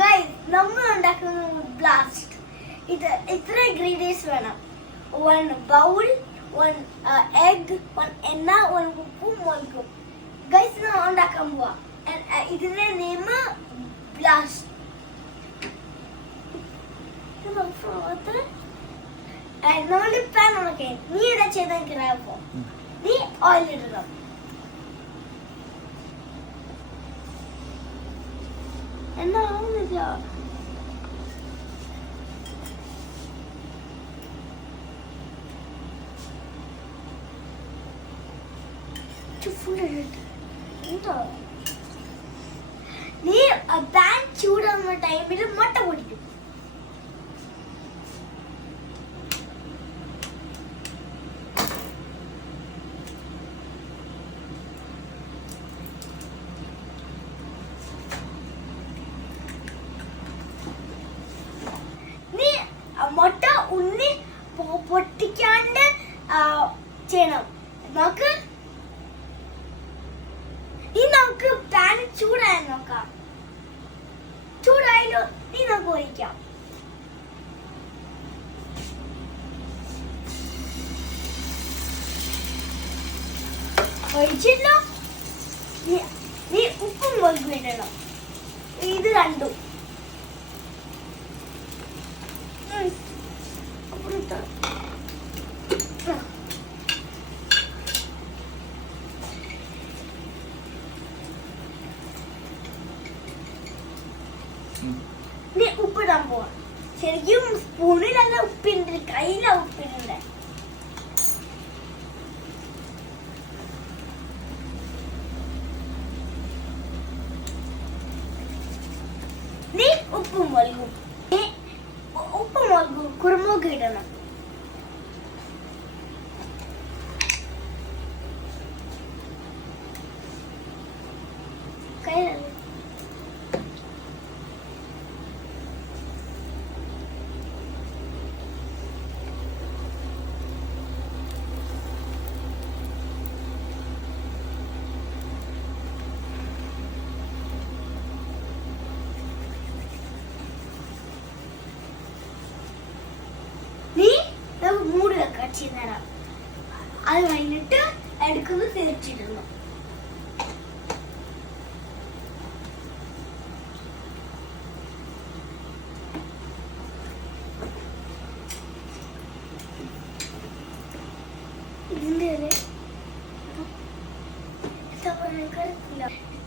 Guys നമ്മൾ ഉണ്ടാക്കുന്ന blast ഇത് ഇത്ര ഇൻഗ്രീഡിയൻസ് വേണം. 1 ബൗൾ, 1 എഗ്, 1 എണ്ണ, 1 ഉപ്പും മുളകും. ഗൈസ് നമ്മൾ ഉണ്ടാക്കാൻ പോവാ. ഇതിന്റെ നെയിം ബ്ലാസ്റ്റ്. നമ്മള് പാൻ ഉണക്കേ. നീ ഇതാ ചെയ്തോ. നീ ഓയിൽ ഇടണം. എന്നാ ആവുന്നില്ല. നീ പാൻ ചൂടാകുന്ന ടൈമിൽ മുട്ട പൊടിക്കും. മുട്ട ഉണ്ണി പൊട്ടിക്കാണ്ട് ചെയ്യണം. നമുക്ക് പാൻ ചൂടായി നോക്കാം. ചൂടായാലോ നീ നമുക്ക് ഒഴിക്കാം. ഒഴിച്ചല്ലോ. നീ ഉപ്പും മുളകും ഇടണം. ഇത് രണ്ടും നീ ഉപ്പിടാൻ പോവാ. ശരിക്കും സ്പൂണിലല്ല ഉപ്പിണ്ട്, കയ്യിലാ ഉപ്പിടണ്ടേ. നീ ഉപ്പും മുളകും കുരുമുളക് ഇടണം. മൂടി വെക്കാൻ ചെയ്യുന്നേരം അത് കഴിഞ്ഞിട്ട് എടുക്കുന്നത് തിരിച്ചിടുന്നു.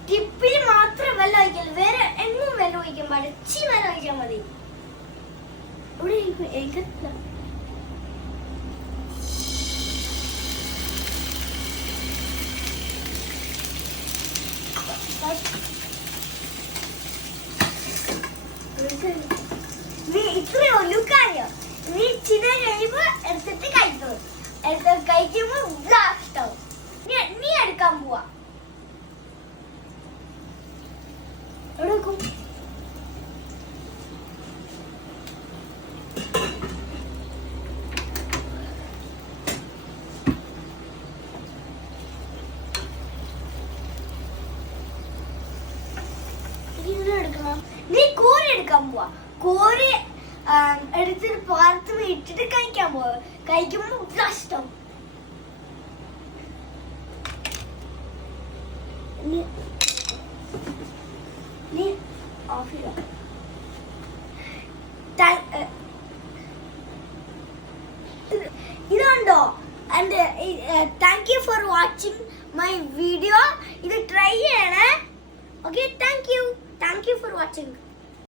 ടിപ്പിൽ മാത്രം വെള്ളം ഒഴിക്കല്, വേറെ എങ്ങും വെള്ളം ഒഴിക്കാൻ പാടില്ല. ഇച്ചിരി വെള്ളം ഒഴിച്ചാൽ മതി. ഇവിടെ നീ ഇത്രയോ ലുക്കായോ. നീ ചില കഴിയുമ്പോ എടുത്തിട്ട് കഴിക്കും. കഴിക്കുമ്പോ ബ്ലാസ്റ്റ് ആവും. നീ എടുക്കാൻ പോവാ. എടുക്കും. നീ കോരി എടുക്കാൻ പോവാ. കോരി എടുത്തിട്ട് പാർത്ത് ഇട്ടിട്ട് കഴിക്കാൻ പോവാ. കഴിക്കുമ്പോ ബ്ലാസ്റ്റ് ആവും. നീ ഓഫ് ചെയ്യോ. ഇതുണ്ടോ and thank you for watching my video. ഇത് ട്രൈ ചെയ്യണേ. Okay, thank you for watching.